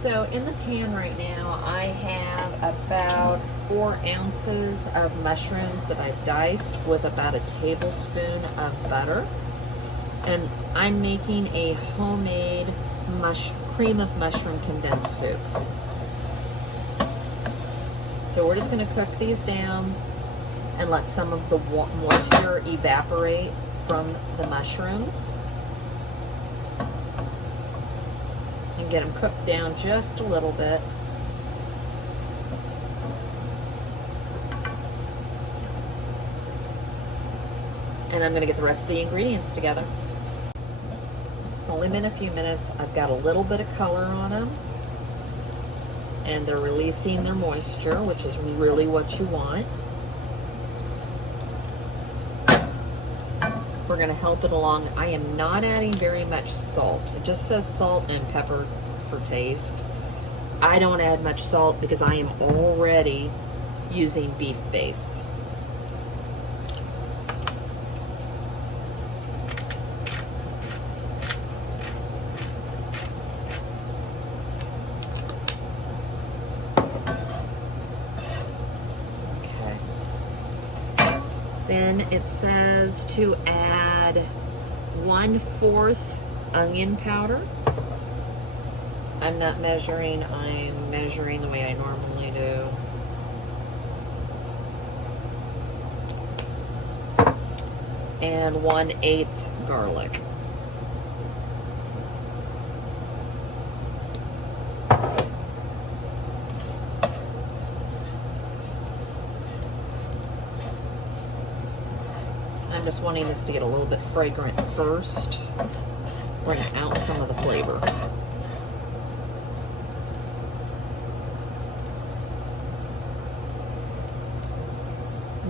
So in the pan right now, I have about 4 ounces of mushrooms that I've diced with about a tablespoon of butter. And I'm making a homemade cream of mushroom condensed soup. So we're just going to cook these down and let some of the moisture evaporate from the mushrooms. And get them cooked down just a little bit. And I'm going to get the rest of the ingredients together. It's only been a few minutes. I've got a little bit of color on them. And they're releasing their moisture, which is really what you want. We're going to help it along. I am not adding very much salt. It just says salt and pepper for taste. I don't add much salt because I am already using beef base. Then it says to add 1/4 onion powder. I'm not measuring, I'm measuring the way I normally do. And 1/8 garlic. I'm just wanting this to get a little bit fragrant first. Bring out some of the flavor.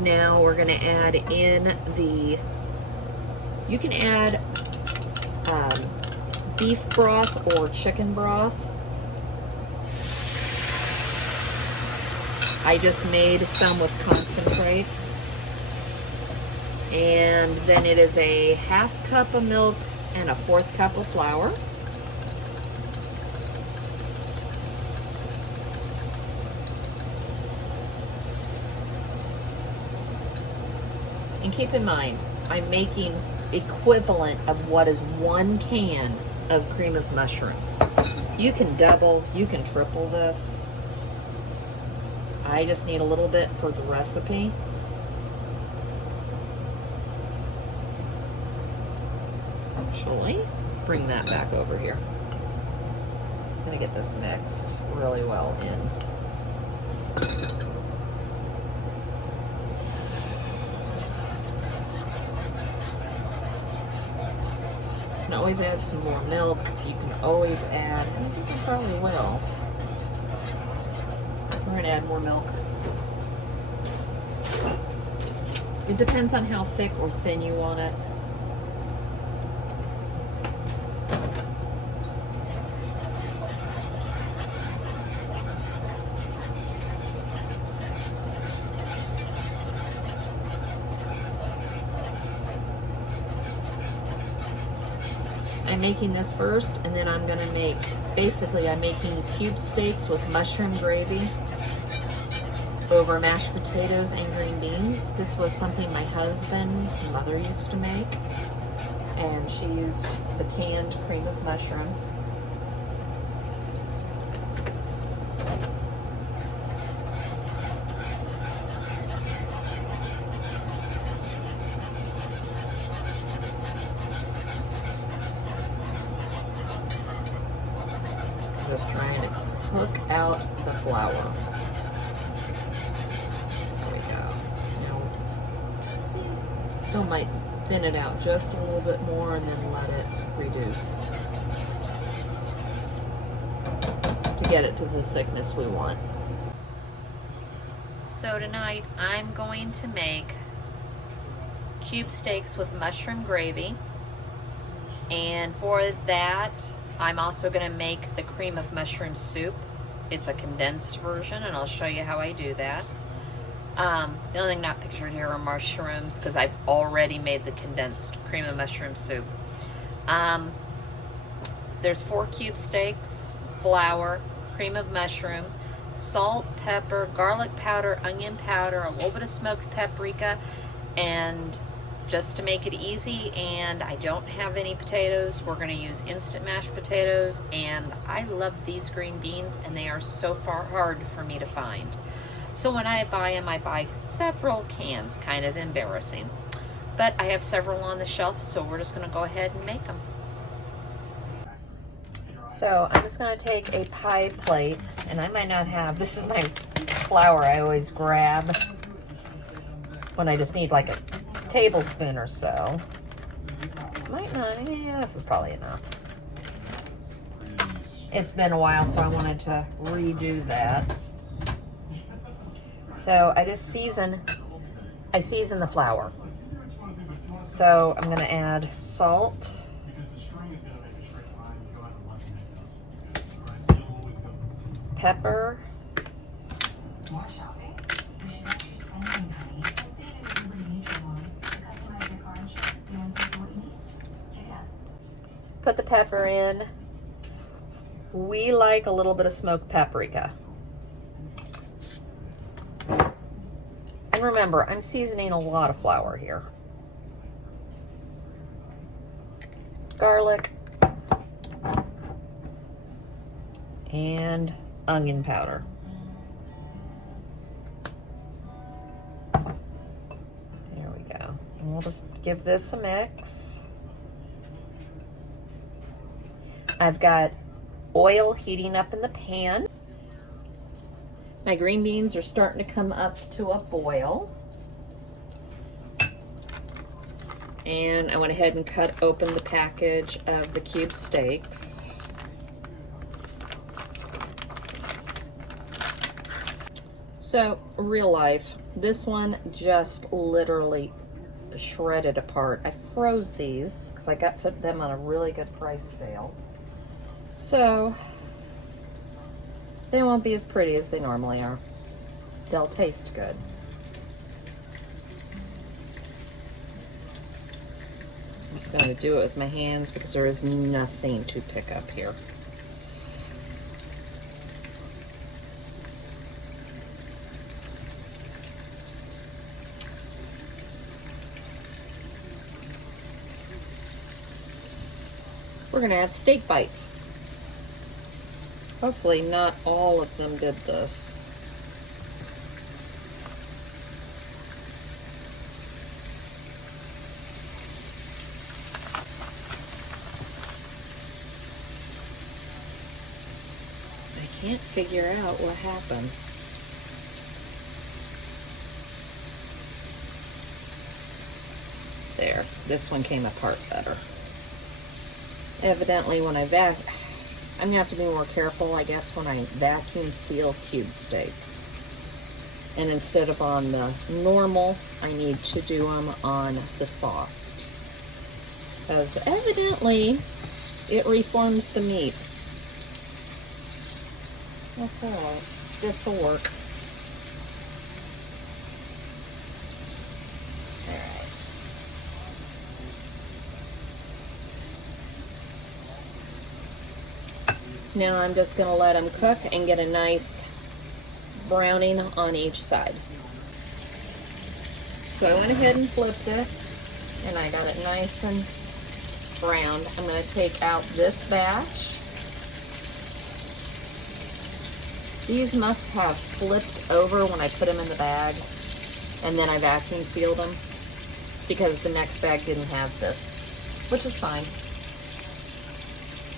Now we're going to add in you can add beef broth or chicken broth. I just made some with concentrate. And then it is a 1/2 cup of milk and a 1/4 cup of flour. And keep in mind, I'm making equivalent of what is 1 can of cream of mushroom. You can double, you can triple this. I just need a little bit for the recipe. Actually, bring that back over here. I'm gonna get this mixed really well in. You can always add some more milk. You can always add, I think you probably will. We're gonna add more milk. It depends on how thick or thin you want it. I'm making this first, and then I'm gonna make, basically I'm making cube steaks with mushroom gravy over mashed potatoes and green beans. This was something my husband's mother used to make, and she used the canned cream of mushroom. Just trying to cook out the flour. There we go. Now, still might thin it out just a little bit more and then let it reduce to get it to the thickness we want. So tonight I'm going to make cube steaks with mushroom gravy, and for that I'm also going to make the cream of mushroom soup. It's a condensed version, and I'll show you how I do that. The only thing not pictured here are mushrooms, because I've already made the condensed cream of mushroom soup. There's 4 cube steaks, flour, cream of mushroom, salt, pepper, garlic powder, onion powder, a little bit of smoked paprika, and just to make it easy, and I don't have any potatoes, we're gonna use instant mashed potatoes, and I love these green beans, and they are so far hard for me to find. So when I buy them, I buy several cans, kind of embarrassing. But I have several on the shelf, so we're just gonna go ahead and make them. So I'm just gonna take a pie plate, and I might not have, this is my flour I always grab when I just need like a tablespoon or so. This might not, yeah, this is probably enough. It's been a while, so I wanted to redo that. So I just season the flour. So I'm gonna add salt, pepper, put the pepper in. We like a little bit of smoked paprika. And remember, I'm seasoning a lot of flour here. Garlic and onion powder. There we go. And we'll just give this a mix. I've got oil heating up in the pan. My green beans are starting to come up to a boil. And I went ahead and cut open the package of the cube steaks. So, real life, this one just literally shredded apart. I froze these because I got them on a really good price sale. So, they won't be as pretty as they normally are. They'll taste good. I'm just going to do it with my hands because there is nothing to pick up here. We're going to add steak bites. Hopefully not all of them did this. I can't figure out what happened. There, this one came apart better. Evidently when I'm gonna have to be more careful, I guess, when I vacuum seal cube steaks. And instead of on the normal, I need to do them on the soft. Because evidently, it reforms the meat. That's alright. This'll work. Now I'm just going to let them cook and get a nice browning on each side. So I went ahead and flipped it, and I got it nice and browned. I'm going to take out this batch. These must have flipped over when I put them in the bag, and then I vacuum sealed them, because the next bag didn't have this, which is fine.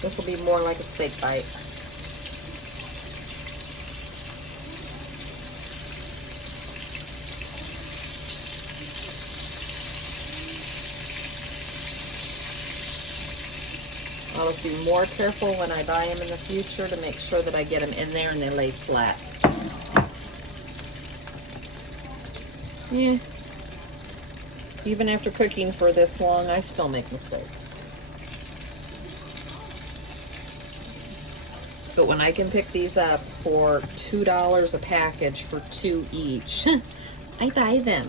This will be more like a steak bite. I'll just be more careful when I buy them in the future to make sure that I get them in there and they lay flat. Yeah. Even after cooking for this long, I still make mistakes. But when I can pick these up for $2 a package for 2 each, I buy them.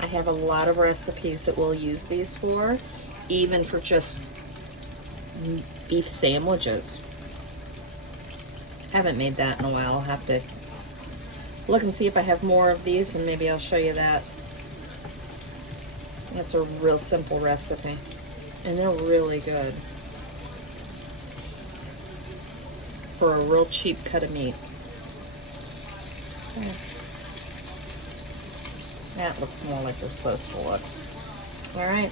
I have a lot of recipes that we'll use these for, even for just beef sandwiches. Haven't made that in a while. I'll have to look and see if I have more of these, and maybe I'll show you that. It's a real simple recipe, and they're really good for a real cheap cut of meat. Okay. That looks more like they're supposed to look. All right,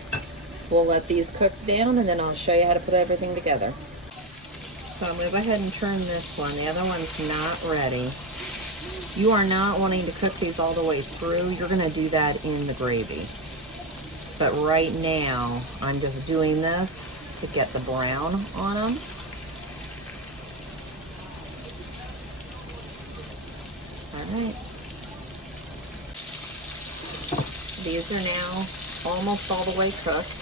we'll let these cook down, and then I'll show you how to put everything together. So I'm going to go ahead and turn this one. The other one's not ready. You are not wanting to cook these all the way through. You're going to do that in the gravy. But right now, I'm just doing this to get the brown on them. All right. These are now almost all the way cooked,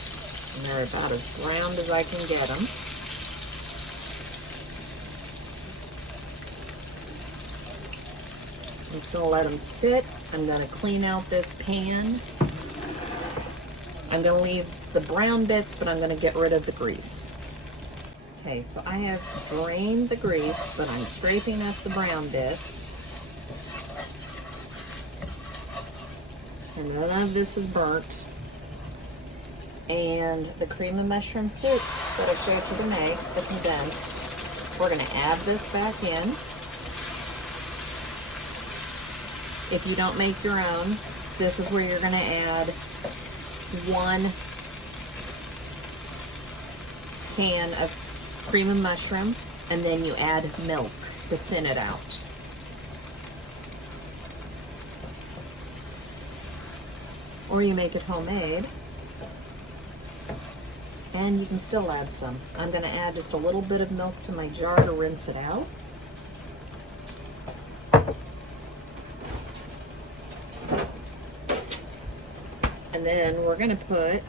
and they're about as browned as I can get them. I'm just going to let them sit. I'm going to clean out this pan. I'm going to leave the brown bits, but I'm going to get rid of the grease. Okay, so I have drained the grease, but I'm scraping up the brown bits. And none of this is burnt. And the cream of mushroom soup that I showed you to make, the condensed, we're going to add this back in. If you don't make your own, this is where you're going to add 1 can of cream of mushroom, and then you add milk to thin it out. Or you make it homemade, and you can still add some. I'm going to add just a little bit of milk to my jar to rinse it out. And then we're going to put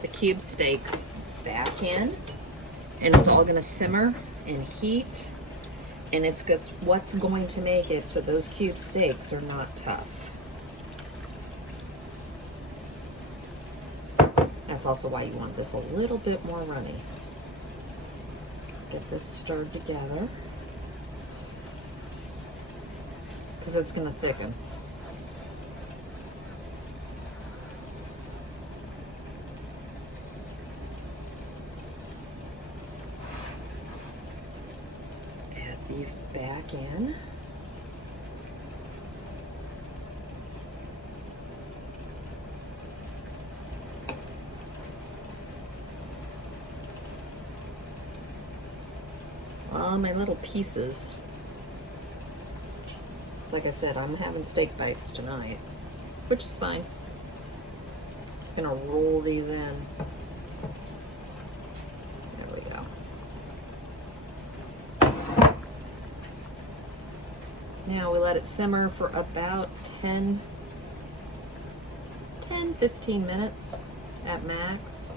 the cube steaks back in, and it's all going to simmer and heat, and it's what's going to make it so those cube steaks are not tough. That's also why you want this a little bit more runny. Let's get this stirred together, because it's going to thicken. Let's add these back in. All my little pieces. It's like I said, I'm having steak bites tonight, which is fine. I'm just gonna roll these in. There we go. Now we let it simmer for about 10-15 minutes at max.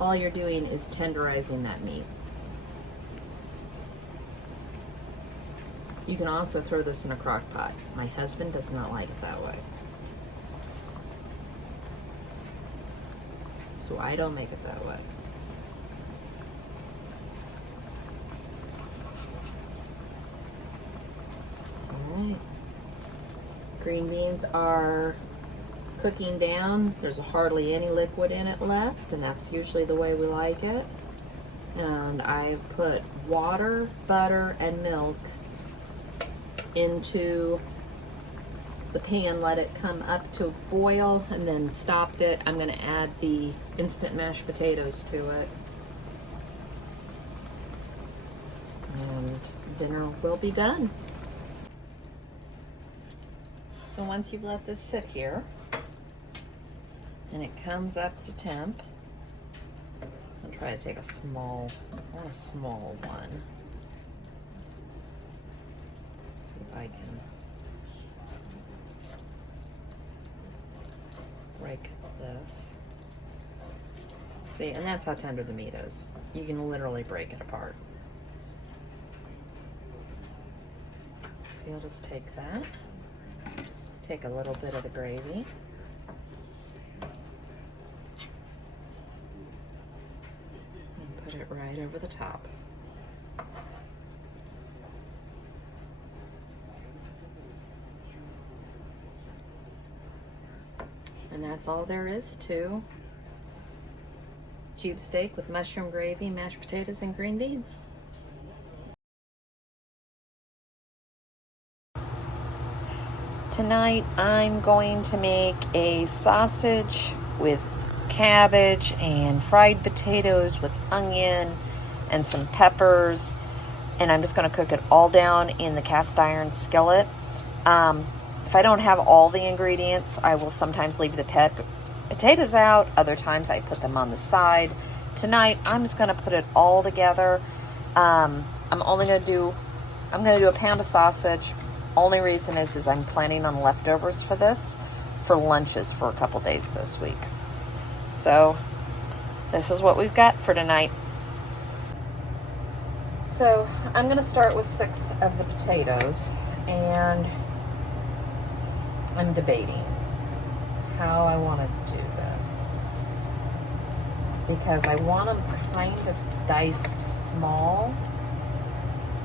All you're doing is tenderizing that meat. You can also throw this in a crock pot. My husband does not like it that way, so I don't make it that way. Alright. Green beans are cooking down. There's hardly any liquid in it left, and that's usually the way we like it. And I've put water, butter, and milk into the pan, let it come up to a boil, and then stopped it. I'm going to add the instant mashed potatoes to it, and dinner will be done. So once you've let this sit here and it comes up to temp, I'll try to take a small one. I can break this. See, and that's how tender the meat is. You can literally break it apart. So you'll just take that, take a little bit of the gravy, and put it right over the top. And that's all there is to cube steak with mushroom gravy, mashed potatoes, and green beans. Tonight I'm going to make a sausage with cabbage and fried potatoes with onion and some peppers, and I'm just going to cook it all down in the cast iron skillet. If I don't have all the ingredients, I will sometimes leave the potatoes out. Other times I put them on the side. Tonight I'm just going to put it all together. I'm going to do a pound of sausage. Only reason is I'm planning on leftovers for this for lunches for a couple days this week. So this is what we've got for tonight. So I'm going to start with 6 of the potatoes, and I'm debating how I want to do this because I want them kind of diced small.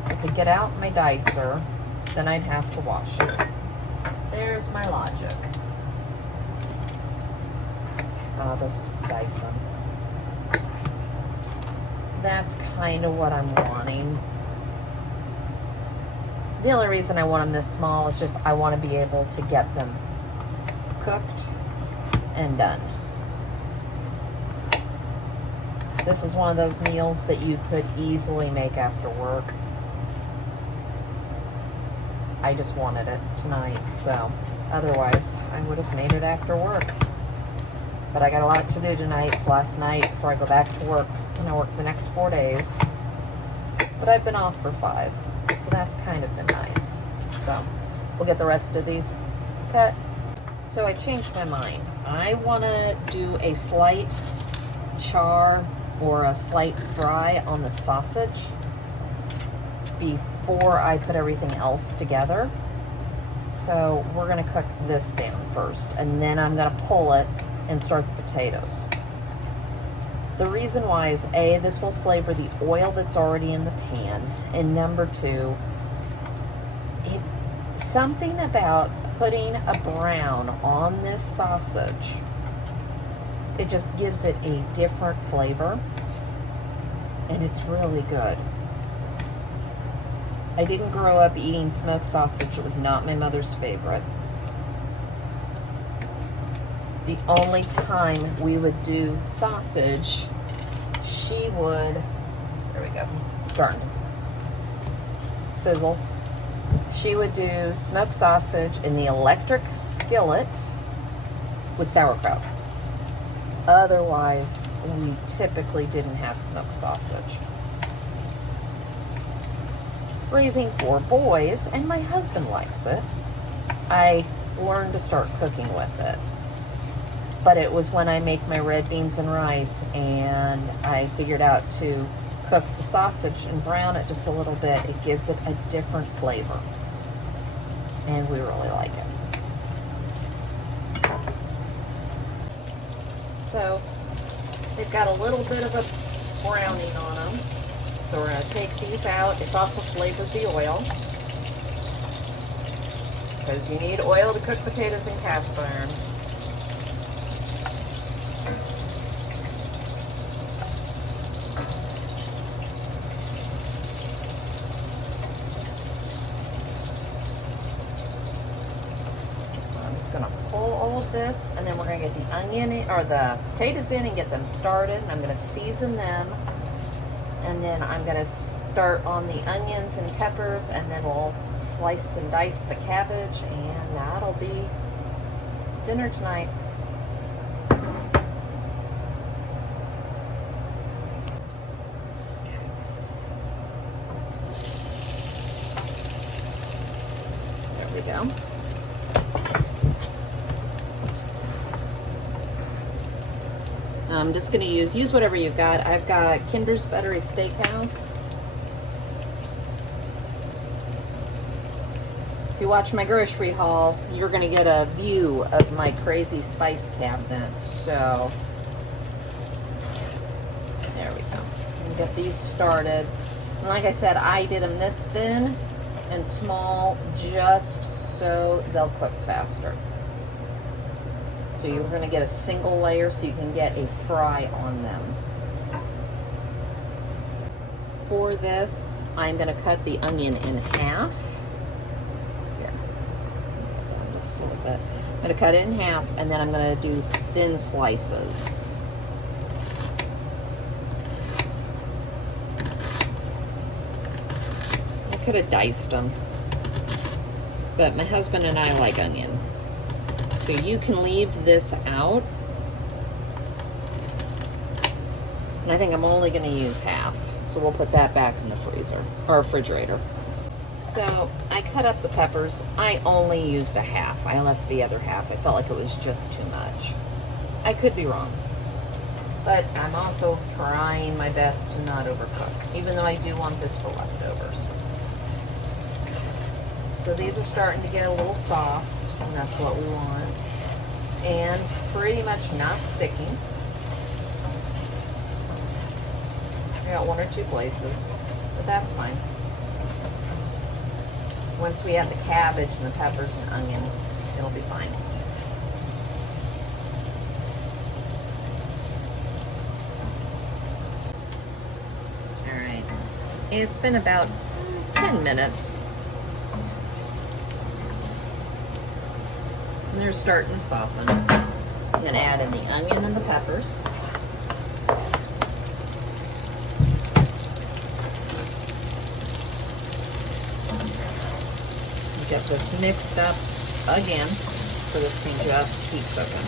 I could get out my dicer, then I'd have to wash it. There's my logic. I'll just dice them. That's kind of what I'm wanting. The only reason I want them this small is just I want to be able to get them cooked and done. This is one of those meals that you could easily make after work. I just wanted it tonight, so otherwise I would have made it after work. But I got a lot to do tonight. It's last night before I go back to work, and I work the next 4 days. But I've been off for 5, so that's kind of been nice. So we'll get the rest of these cut. So I changed my mind. I want to do a slight char or a slight fry on the sausage before I put everything else together. So we're going to cook this down first, and then I'm going to pull it and start the potatoes. The reason why is A, this will flavor the oil that's already in the pan, and number 2, something about putting a brown on this sausage, it just gives it a different flavor, and it's really good. I didn't grow up eating smoked sausage. It was not my mother's favorite. The only time we would do sausage, she would, there we go, starting sizzle. She would do smoked sausage in the electric skillet with sauerkraut. Otherwise, we typically didn't have smoked sausage. Raising 4 boys, and my husband likes it, I learned to start cooking with it. But it was when I make my red beans and rice, and I figured out to cook the sausage and brown it just a little bit. It gives it a different flavor, and we really like it. So they've got a little bit of a browning on them. So we're going to take these out. It's also flavored the oil, because you need oil to cook potatoes in cast iron. Going to pull all of this, and then we're going to get the onion or the potatoes in and get them started. I'm going to season them, and then I'm going to start on the onions and peppers, and then we'll slice and dice the cabbage, and that'll be dinner tonight. There we go. I'm just going to use whatever you've got. I've got Kinder's Buttery Steakhouse. If you watch my grocery haul, you're going to get a view of my crazy spice cabinet. So, there we go. We'll get these started. And like I said, I did them this thin and small just so they'll cook faster. So you're going to get a single layer so you can get a fry on them. For this, I'm going to cut the onion in half. Here, just a little bit. I'm going to cut it in half, and then I'm going to do thin slices. I could have diced them, but my husband and I like onion. So you can leave this out. And I think I'm only going to use half. So we'll put that back in the freezer or refrigerator. So I cut up the peppers. I only used a half. I left the other half. I felt like it was just too much. I could be wrong. But I'm also trying my best to not overcook, even though I do want this for leftovers. So these are starting to get a little soft, and that's what we want. And pretty much not sticking. I got one or two places, but that's fine. Once we add the cabbage and the peppers and onions, it'll be fine. All right, it's been about 10 minutes. And they're starting to soften. I'm gonna add in the onion and the peppers. Get this mixed up again so this can just keep cooking.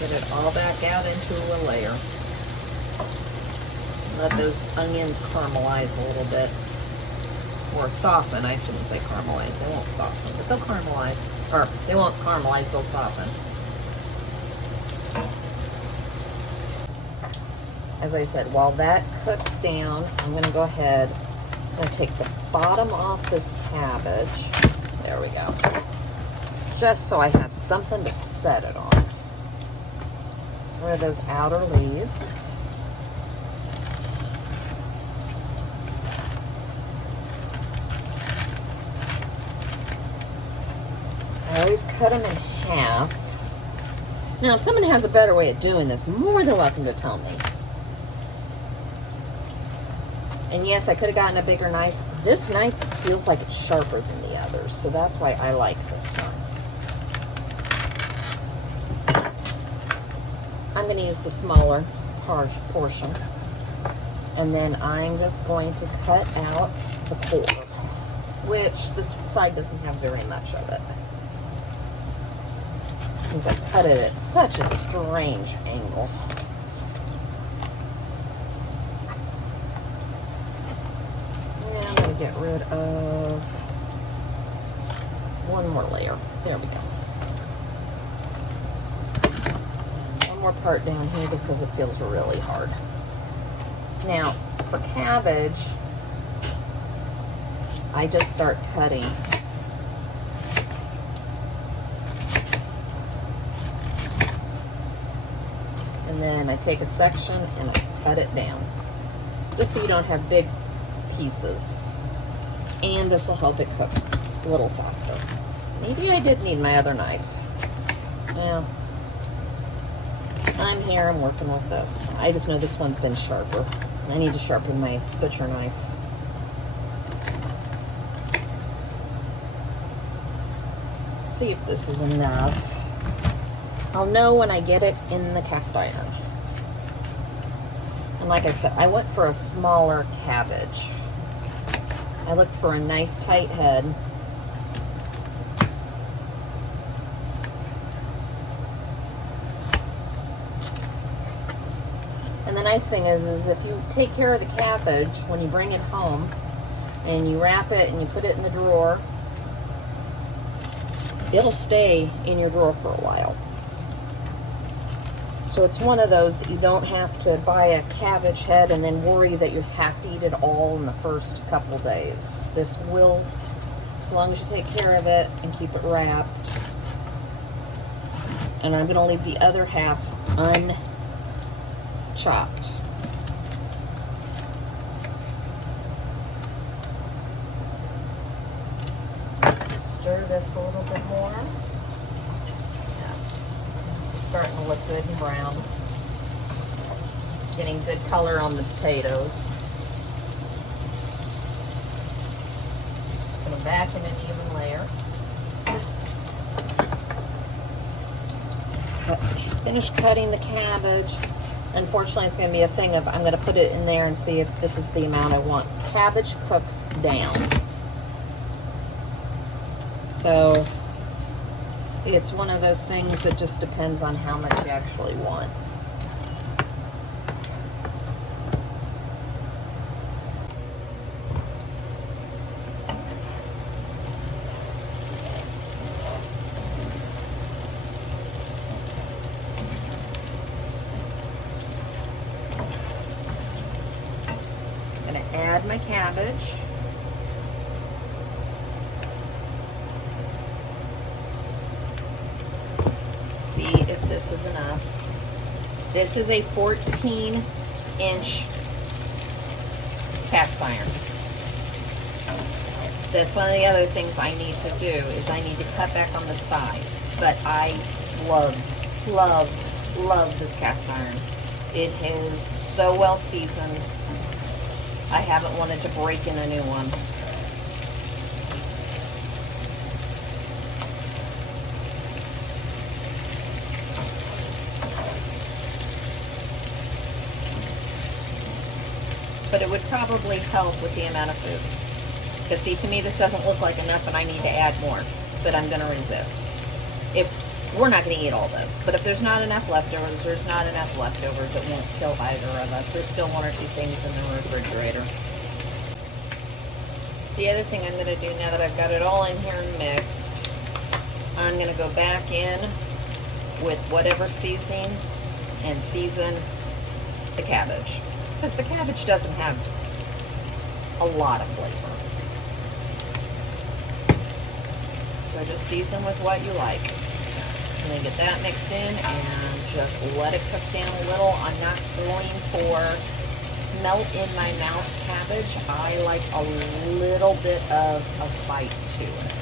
Get it all back out into a layer. Let those onions caramelize a little bit. Or soften, I shouldn't say caramelize, they won't soften, but they'll caramelize. Or, they won't caramelize, they'll soften. As I said, while that cooks down, I'm going to go ahead and take the bottom off this cabbage. There we go. Just so I have something to set it on. Rid of those outer leaves. I always cut them in half. Now, if someone has a better way of doing this, more than welcome to tell me. And yes, I could have gotten a bigger knife. This knife feels like it's sharper than the others, so that's why I like this one. I'm going to use the smaller portion. And then I'm just going to cut out the core, which this side doesn't have very much of it. Since I cut it at such a strange angle. And I'm going to get rid of one more layer. There we go. One more part down here just because it feels really hard. Now, for cabbage, I just start cutting. And then I take a section and I cut it down, just so you don't have big pieces. And this will help it cook a little faster. Maybe I did need my other knife. Yeah, I'm here, I'm working with this. I just know this one's been sharper. I need to sharpen my butcher knife. See if this is enough. I'll know when I get it in the cast iron. And like I said, I went for a smaller cabbage. I looked for a nice tight head. And the nice thing is if you take care of the cabbage when you bring it home and you wrap it and you put it in the drawer, it'll stay in your drawer for a while. So it's one of those that you don't have to buy a cabbage head and then worry that you have to eat it all in the first couple days. This will, as long as you take care of it and keep it wrapped. And I'm going to leave the other half chopped. Stir this a little bit more. Yeah. It's starting to look good and brown. Getting good color on the potatoes. Put them back in an even layer. Finish cutting the cabbage. Unfortunately, it's going to be a thing of I'm going to put it in there and see if this is the amount I want. Cabbage cooks down. So it's one of those things that just depends on how much you actually want. I'm going to add my cabbage. See if this is enough. This is a 14-inch cast iron. That's one of the other things I need to do is I need to cut back on the size. But I love this cast iron. It is so well seasoned. I haven't wanted to break in a new one. But it would probably help with the amount of food. Because see, to me this doesn't look like enough and I need to add more. But I'm going to resist. We're not going to eat all this. But if there's not enough leftovers, there's not enough leftovers. It won't kill either of us. There's still one or two things in the refrigerator. The other thing I'm going to do now that I've got it all in here mixed, I'm going to go back in with whatever seasoning and season the cabbage. Because the cabbage doesn't have a lot of flavor. So just season with what you like. And then get that mixed in and just let it cook down a little. I'm not going for melt in my mouth cabbage. I like a little bit of a bite to it.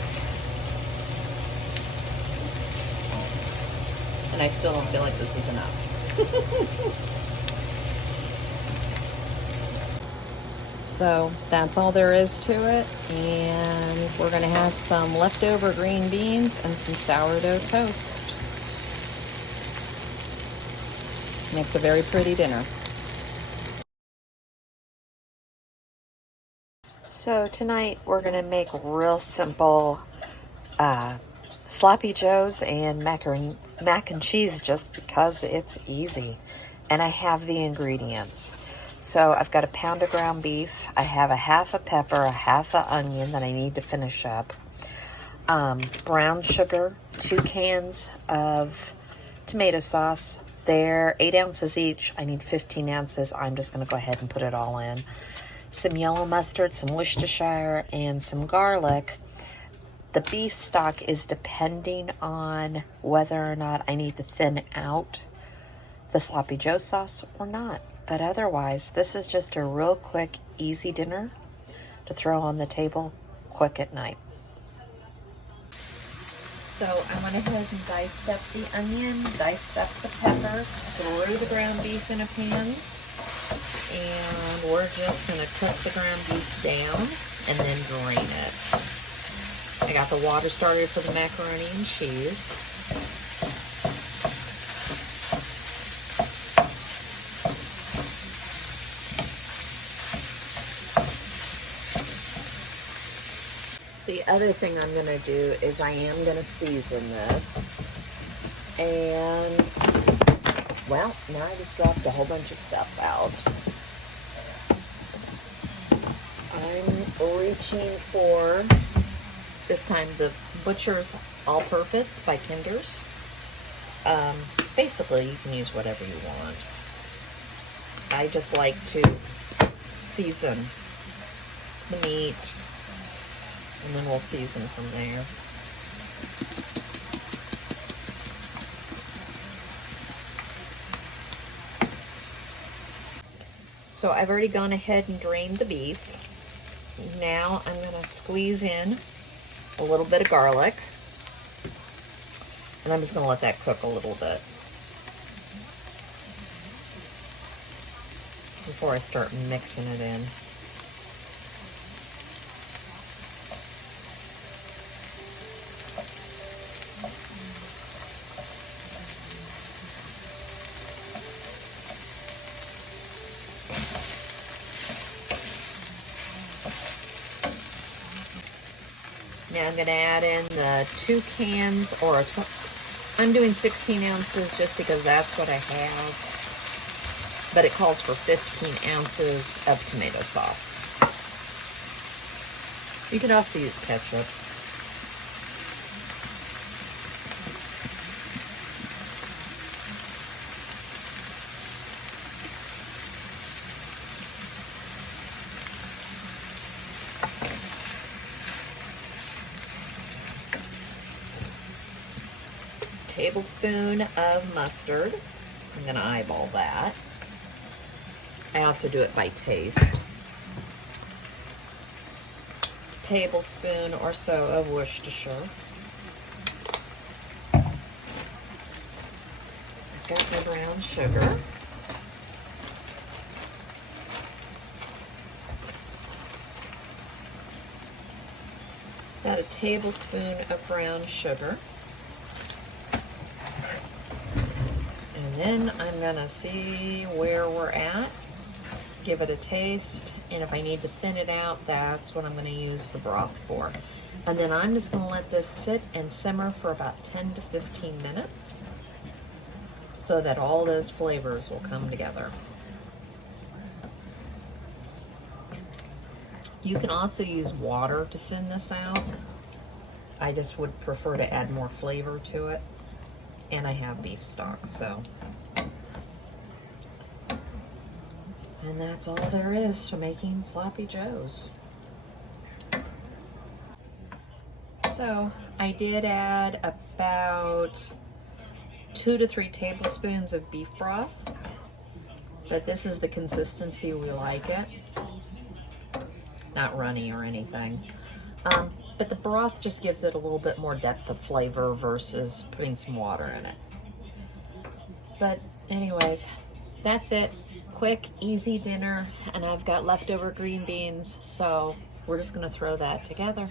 And I still don't feel like this is enough. So that's all there is to it, and we're going to have some leftover green beans and some sourdough toast. Makes a very pretty dinner. So tonight we're going to make real simple sloppy joes and mac and cheese just because it's easy, and I have the ingredients. So I've got a pound of ground beef. I have a half a pepper, a half an onion that I need to finish up. Brown sugar, 2 cans of tomato sauce. They're 8 ounces each. I need 15 ounces. I'm just going to go ahead and put it all in. Some yellow mustard, some Worcestershire, and some garlic. The beef stock is depending on whether or not I need to thin out the sloppy joe sauce or not. But otherwise, this is just a real quick, easy dinner to throw on the table quick at night. So I went ahead and diced up the onion, diced up the peppers, threw the ground beef in a pan, and we're just going to cook the ground beef down and then drain it. I got the water started for the macaroni and cheese. The other thing I'm going to do is I am going to season this. And, well, now I just dropped a whole bunch of stuff out. I'm reaching for, this time, the Butcher's All-Purpose by Kinder's. Basically, you can use whatever you want. I just like to season the meat, and then we'll season from there. So I've already gone ahead and drained the beef. Now I'm going to squeeze in a little bit of garlic. And I'm just going to let that cook a little bit before I start mixing it in. Now I'm going to add in the 2 cans, or I'm doing 16 ounces just because that's what I have, but it calls for 15 ounces of tomato sauce. You could also use ketchup. Tablespoon of mustard. I'm going to eyeball that. I also do it by taste. Tablespoon or so of Worcestershire. I've got my brown sugar. About a tablespoon of brown sugar. And then I'm gonna see where we're at, give it a taste, and if I need to thin it out, that's what I'm gonna use the broth for. And then I'm just gonna let this sit and simmer for about 10 to 15 minutes so that all those flavors will come together. You can also use water to thin this out. I just would prefer to add more flavor to it. And I have beef stock, so. And that's all there is to making sloppy joes. So I did add about 2 to 3 tablespoons of beef broth, but this is the consistency we like it. Not runny or anything. But the broth just gives it a little bit more depth of flavor versus putting some water in it. But anyways, that's it. Quick, easy dinner, and I've got leftover green beans, so we're just gonna throw that together.